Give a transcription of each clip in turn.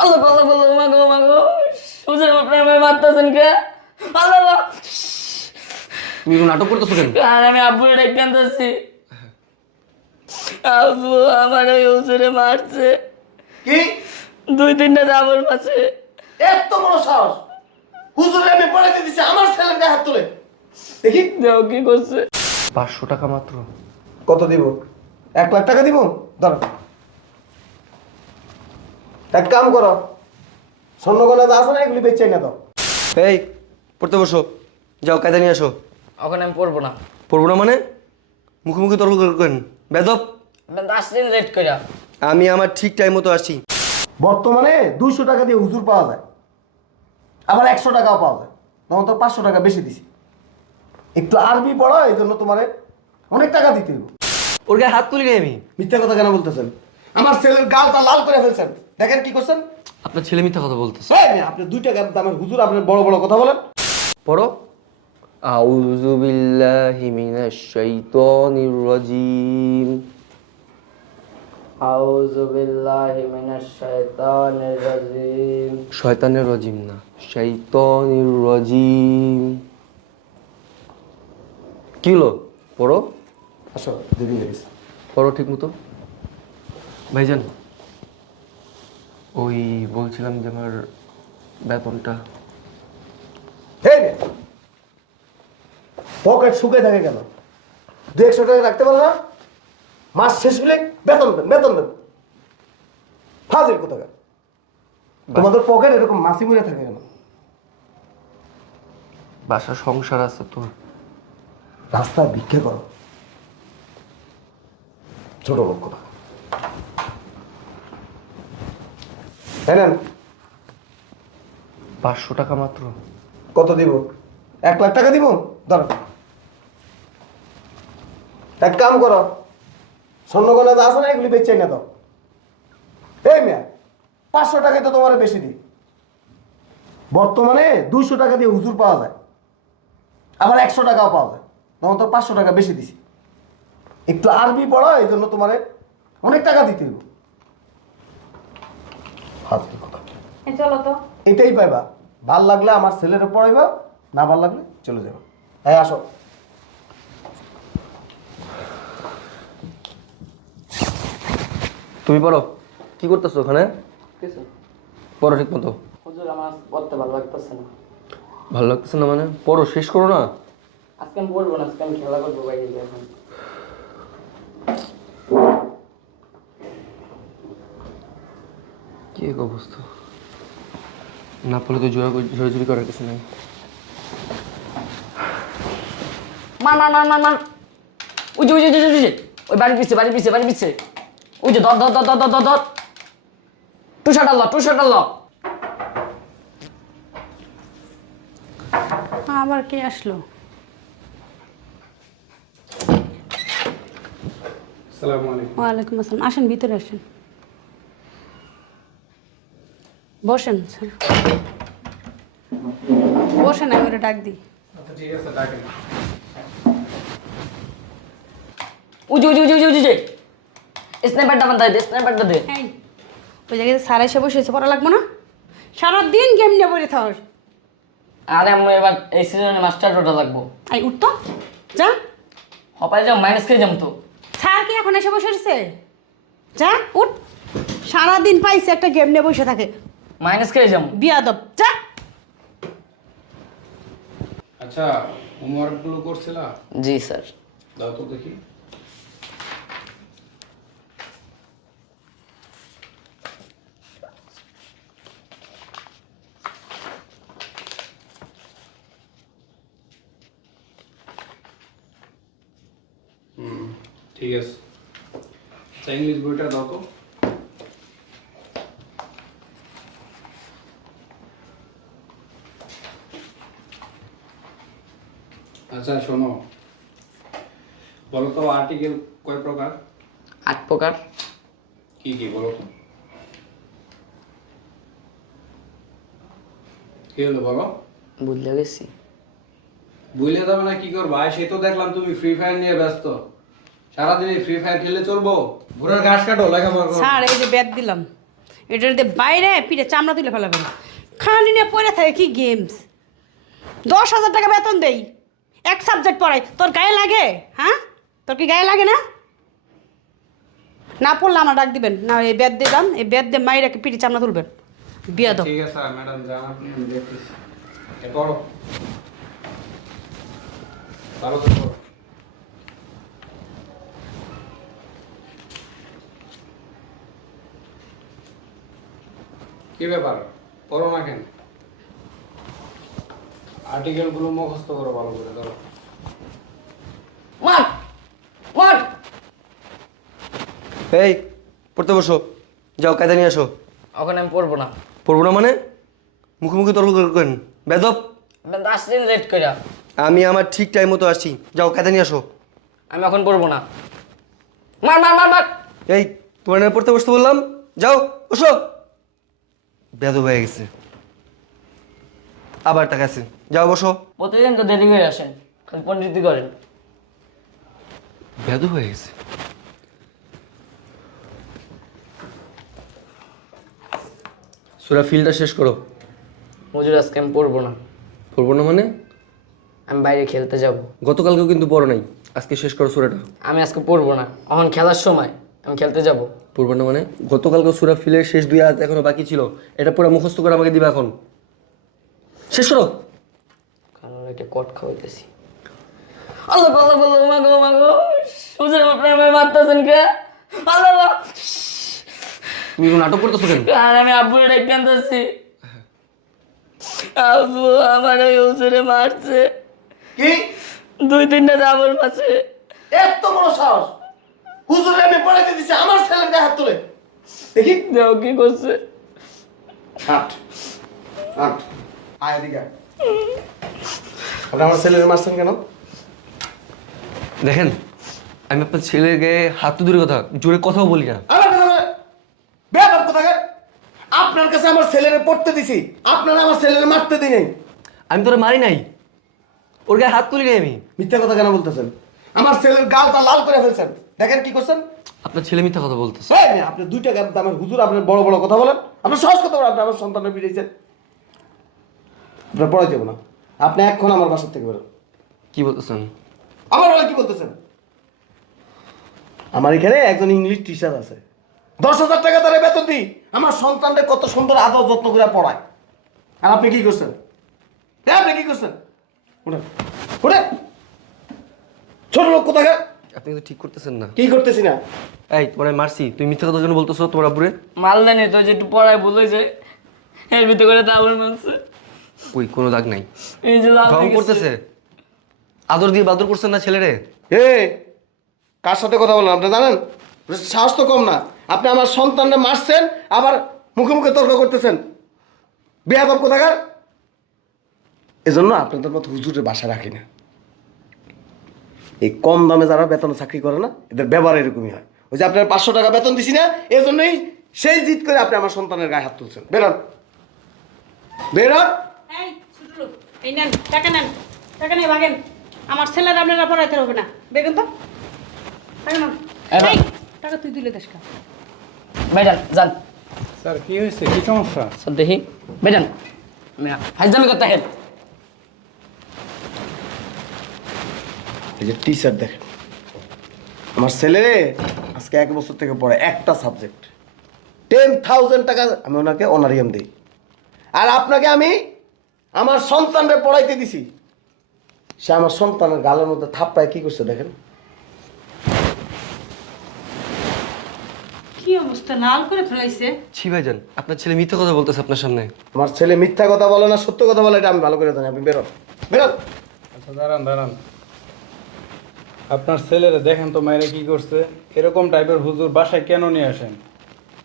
আল্লাহ আল্লাহ আল্লাহ মাগো মাগো হুজুর আপনি আমায় মারতেছেন কে? আল্লাহ আল্লাহ। তুমি নাটক করতেছো কেন? আর আমি আব্বুরে ডেকে আনতেছি। আব্বু আমার ওই হুজুরে মারছে। কি? দুই তিনটা জাবর মারছে। এত বড় সাহস। হুজুরে আমি পড়াইতে দিছি আমার ছেলের গায়ে হাত তুলে। দেখি। দেও কি করছে। পাঁচশো টাকা মাত্র। কত দিব? এক লাখ টাকা দিব? ধরো এক কাম করো। স্বর্ণগণা যা আছে না এগুলি বেচে না দাও। এই পড়তে বসো। যাও কায়দা নিয়ে আসো। ওখানে আমি পড়ব না। পড়ব না মানে? মুখোমুখি তর্ক করেন। বেদব। দশ দিন লেট করে আমি আমার ঠিক টাইম মতো আসি বর্তমানে দুইশো টাকা দিয়ে হুজুর পাওয়া যায়। আবার একশো টাকাও পাওয়া যায়। তখন তো পাঁচশো টাকা বেশি দিছি। একটু আরবি পড়ো এই জন্য তোমার অনেক টাকা দিতে হবে ওর গায়ে হাত তুলি নি আমি। মিথ্যা কথা কেন বলতেছেন? আমার ছেলের গালটা লাল করে ফেলছেন। দেখেন কি করছেন? আপনার ছেলে মিথ্যা কথা বলতেছে। আপনি দুই টাকার দামের হুজুর আপনি বড় বড় কথা বলেন। পড়ো। আউযু বিল্লাহি মিনাশ শাইতানির রাজিম। আউযু বিল্লাহি মিনাশ শাইতানির রাজিম। শয়তানের রাজিম না। শাইতানির রাজিম। কি হলো? পড়ো। আসো দেরি হয়ে গেছে। পড়ো ঠিক মতো। ভাইজান ওই বলছিলাম যে আমার বেতনটা। পকেট শুকিয়ে থাকে কেন? দু একশো টাকা রাখতে পারো না? মাস শেষ হলে বেতন দেন বেতন দেন। ফাজিল কোথাকার? তোমাদের পকেট এরকম মাসি মুড়ে থাকে কেন? বাসা সংসার আছে তো। রাস্তায় ভিক্ষে করো। ছোট লোক কথা হ্যাঁ নেন। পাঁচশো টাকা মাত্র। কত দিব? এক লাখ টাকা দিব? ধরো এক কাম করো। স্বর্ণগণা যা আছে না এগুলি বেচে না দাও। এই মেয়া পাঁচশো টাকায় তো তোমার বেশি দিই। বর্তমানে দুইশো টাকা দিয়ে হুজুর পাওয়া যায়। আবার একশো টাকাও পাওয়া যায়। তখন তো পাঁচশো টাকা বেশি দিছি। একটু আরবি পড়ো এই জন্য তোমার অনেক টাকা দিতে হবে ফালতু কথা এই চলো তো। এটাই পাইবা। ভালো লাগলে আমার ছেলেরা পড়াইবা না ভালো লাগলে চলে যাবে হ্যাঁ আসো। তুমি পড়ো। কি করতেছো ওখানে? কিছু পড়ো ঠিক মতো হুজুর আমার পড়তে ভালো লাগতেছে না। ভালো লাগতেছে না মানে? পড়ো শেষ করো না? আজকে আমি পড়ব না আজকে আমি খেলা করব বাইরে গিয়ে এখন। কি এক অবস্থা। না পড়লে তো জোরা জোরাজুরি করার কিছু নেই। মার মার মার মার মার ওই যে ওই যে ওই ওই ওই ধর ধর ধর ধর ধর ধর আবার কে আসলো? ওয়ালাইকুম আসসালাম। আসেন ভিতরে আসেন। বসেন বসেন আমি ওরা ডাক দিই। ওই যে, ওই যে ওই যে স্ন্যাপারটা বান্ধা দে স্ন্যাপারটা দে। ওই জায়গায় স্যার এসে বসে এসে পড়া লাগবো না? সারাদিন গেম নিয়ে পড়ে থাক? আরে আমি এবার এই সিজনে মাস্টার ওটা লাগবো। এই উঠতো যা। হপাই যাও মাইনাস খেয়ে যাম তো। স্যার কি এখন এসে বসে রয়েছে? যা উঠ। সারাদিন পাইছে একটা গেম নিয়ে বসে থাকে। মাইনাস খেয়ে যাম বিয়াদব যা। আচ্ছা হোমওয়ার্কগুলো করছিলা? জি স্যার। দাও তো দেখি। হুম ঠিক আছে। আচ্ছা ইংলিশ বইটা দাও তো। আচ্ছা শোনো। বলো তো আর্টিকেল কয় প্রকার? আট প্রকার। কি কি বলো তো? কি হলো বলো? বুঝলে গেছি। ভুলে যাবে না কি করবা? সে তো দেখলাম তুমি ফ্রি ফায়ার নিয়ে ব্যস্ত। সারাদিন ফ্রি ফায়ার খেলে চলবো? ঘোড়ার ঘাস কাটো লেখাপড়া করো। স্যার এই যে ব্যাট দিলাম। এটার দিয়ে বাইরে পিঠে চামড়া তুলে ফেলাবেন খালি নিয়ে পড়ে থাকে কি গেমস দশ হাজার টাকা বেতন দেই। এক সাবজেক্ট পড়াই। তোর গায়ে লাগে? হ্যাঁ? তোর কি গায়ে লাগে না? না পড়লে আমার ডাক দিবেন। না, এই বেদ দিয়ে দাম এই বেদ দিয়ে মাইরাকে পিঠে চামড়া তুলবেন? বিয়া দাও। কি ব্যাপার? করো না কেন? আর্টিকেলগুলো মুখস্থ করো ভালো করে ধরো। মার! মার! এই পড়তে বসো। যাও কায়দা নিয়ে আসো। ওখানে আমি পড়ব না। পড়ব না মানে? মুখে মুখে তর্ক করেন। বেদব! আমি আসছি লেট করে আমি আমার ঠিক টাইম মতো আসছি। যাও কায়দা নিয়ে আসো। আমি এখন পড়ব না। মার মার মার মার! এই তোমার পড়তে বসতে বললাম। যাও বসো। বেদব হয়ে গেছে। আবার টাকা আছে যাও বসো। প্রতিদিন তো দেরি করে আসেন খালি পণ্ডিতি করেন। বেদব হয়ে গেছে। সুরা ফিলটা শেষ করো। মজুর আজকে আমি পড়ব না। পড়ব না মানে? আমি বাইরে খেলতে যাব। গতকালকেও কিন্তু পড়ো নাই। আজকে শেষ করো সুরাটা। আমি আজকে পড়ব না। এখন খেলার সময় আমি খেলতে যাব। পড়ব না মানে? গতকালকে সুরা ফিলের শেষ দুই আয়াত এখনও বাকি ছিল। এটা পুরো মুখস্থ করে আমাকে দিবে এখন। শেষ করো। কারণ একটা কট খাওয়াইতেছি। আল্লাহ আল্লাহ আল্লাহ মাগো মাগো হুজুর আপনার আমায় মারতেছেন কে? আল্লাহ আল্লাহ তুমি কোনো নাটক করতেছো কেন? আর আমি আব্বুর ডেকে আনতেছি। আব্বু আমার ওই হুজুরে মারছে। কি? দুই তিনটা জাবর মারছে। এত বড় সাহস। হুজুরে আমি পড়াইতে দিছি আমার ছেলের গায়ে হাত তুলে। দেখি। দেও কি করছে। হাট। হাট। আয় আপনি আমার ছেলের মারছেন কেন? দেখেন আমি আপনার ছেলের গায়ে হাত তো দূরে কথা জোরে কথাও বলি না। কথা কোথাকে আপনার কাছে আমার ছেলেরে পড়তে দিছি আপনারা আমার ছেলেরে মারতে দিই নাই। আমি তোরা মারি নাই ওর গায়ে হাত তুলি নাই আমি। মিথ্যা কথা কেন বলতেছেন? আমার ছেলের গালটা লাল করে ফেলছেন। দেখেন কি করছেন? আপনার ছেলে মিথ্যা কথা বলতেছে। আপনি দুই টাকার দামের হুজুর আপনার বড় বড় কথা বলেন। আপনার সহজ কথা বলেন আপনি আমার সন্তানের পিড়িয়েছেন আপনার পড়াই দেবো না। আপনি এখন আমার বাসার থেকে বেরোন। কি বলতেছেন? আমার বলে কি বলতেছেন? আমার এখানে একজন ইংলিশ টিচার আছে। দশ হাজার টাকা তারা বেতন দিই। আমার সন্তানদের কত সুন্দর আদর যত্ন করে পড়ায়। আর আপনি কি করছেন? আপনি কি করছেন? উঠেন। উঠেন। ছোট লোক কোথাকে আপনি কিন্তু ঠিক করতেছেন না। কি করতেছি না? এই তোমার মারছি। তুমি মিথ্যা কথার জন্য বলতেছো তোমার আব্বুরে? মারলেনি তো যে একটু পড়ায় বলেছে এর ভিতরে করে তাবর মারছে। ওই কোনো দাগ নাই। এই যে লাল ঢং করতেছে। আদর দিয়ে বাদর করছেন না ছেলেরে? এ কার সাথে কথা বলেন আপনি জানেন? সাহস তো কম না। আপনি আমার সন্তানরা মারছেন আবার মুখে মুখে তর্ক করতেছেন। বেয়াদব কোথাকার? এজন্য আপনাদের মতো হুজুরের বাসা রাখি না। এই কম দামে যারা বেতনে চাকরি করে না এদের ব্যবহার এরকমই হয়। ওই যে আপনার পাঁচশো টাকা বেতন দিছি না এজন্যই সেই জিত করে আপনি আমার সন্তানের গায়ে হাত তুলছেন। বেরোন। বেরোন। এই ছোট লোক এই নেন টাকা নেন টাকা নিয়ে ভাগেন আমার ছেলের আপনারা পড়াইতে হবে না। দেখুন তো? টাকা নেন এই, টাকা তুই দিলে দেশকা বেটান যান। স্যার কি হয়েছে? কি সমস্যা? সব দেখি। বেটান হাজদামি করতে হেড এই যে টিচার দেখেন। আমার ছেলে আজকে এক বছর থেকে পড়ে একটা সাবজেক্ট টেন থাউজেন্ড টাকা আমি ওনাকে অনারিয়াম দিই। আর আপনাকে আমি আমার সন্তানরে পড়াইতে দিছি। সে আমার সন্তানের গালের মধ্যে থাপ্পায় কি করছে দেখেন। কি অবস্থা লাল করে ফেলাইছে? ছি ভাইজান আপনার ছেলে মিথ্যা কথা বলতেছে আপনার সামনে। আমার ছেলে মিথ্যা কথা বলে না সত্য কথা বলে এটা আমি ভালো করে জানি। আপনি বেরোন বেরোন। আচ্ছা দাঁড়ান দাঁড়ান। আপনার ছেলেরা দেখেন তো মায়েরা কি করছে? এরকম টাইপের হুজুর বাসায় কেন নিয়ে আসেন?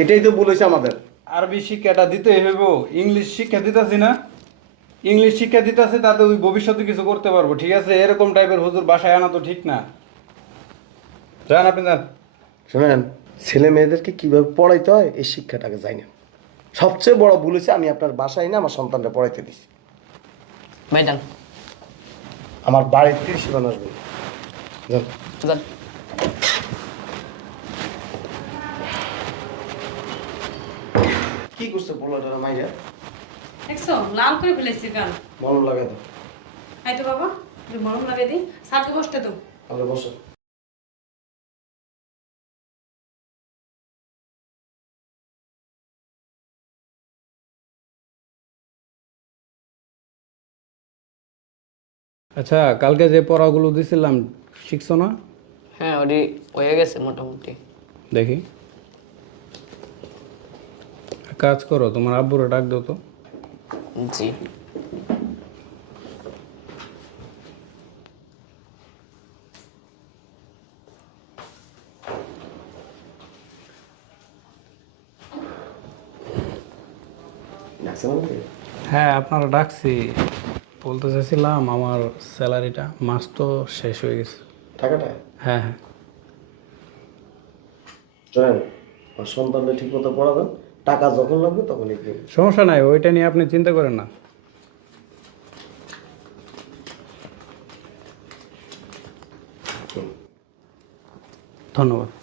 এটাই তো হয়েছে আমাদের। আরবি শিক্ষাটা দিতেই হইব ইংলিশ শিক্ষা দিতেছি না। ইংলিশ শিক্ষা দিতেছে তাতে ওই ভবিষ্যতে কিছু করতে পারব ঠিক আছে? এরকম টাইপের হুজুর বাসায় আনা তো ঠিক না। যান আপনি যান শোনেন ছেলে মেয়েদেরকে কীভাবে পড়াইতে হয় এই শিক্ষাটাকে যাই না সবচেয়ে বড় ভুল হয়েছে আমি আপনার বাসায় না আমার সন্তানটা পড়াইতে দিছি। বেটান আমার বাড়িতে সীমানা আসবে। যান যান করছে পোলাটার মাইরা? দেখছ? লাল করে ফেলেছি গাল। মলম লাগাই তো আই তো বাবা মরম লাগিয়ে দিই স্যারকে বসতে তো আমরা বসো। আচ্ছা কালকে যে পড়াগুলো দিছিলাম শিখছো না? হ্যাঁ ওটি হয়ে গেছে মোটামুটি। দেখি। কাজ করো তোমার আব্বুরে ডাক দাও তো। জি। হ্যাঁ আপনারা ডাকছি। বলতে চাইছিলাম আমার স্যালারিটা মাস তো শেষ হয়ে গেছে। টাকাটা? হ্যাঁ হ্যাঁ। শোনেন সন্তানটা ঠিক মতো পড়াবেন। টাকা যখন লাগবে তখন সমস্যা নাই ওইটা নিয়ে আপনি চিন্তা করেন না। ধন্যবাদ।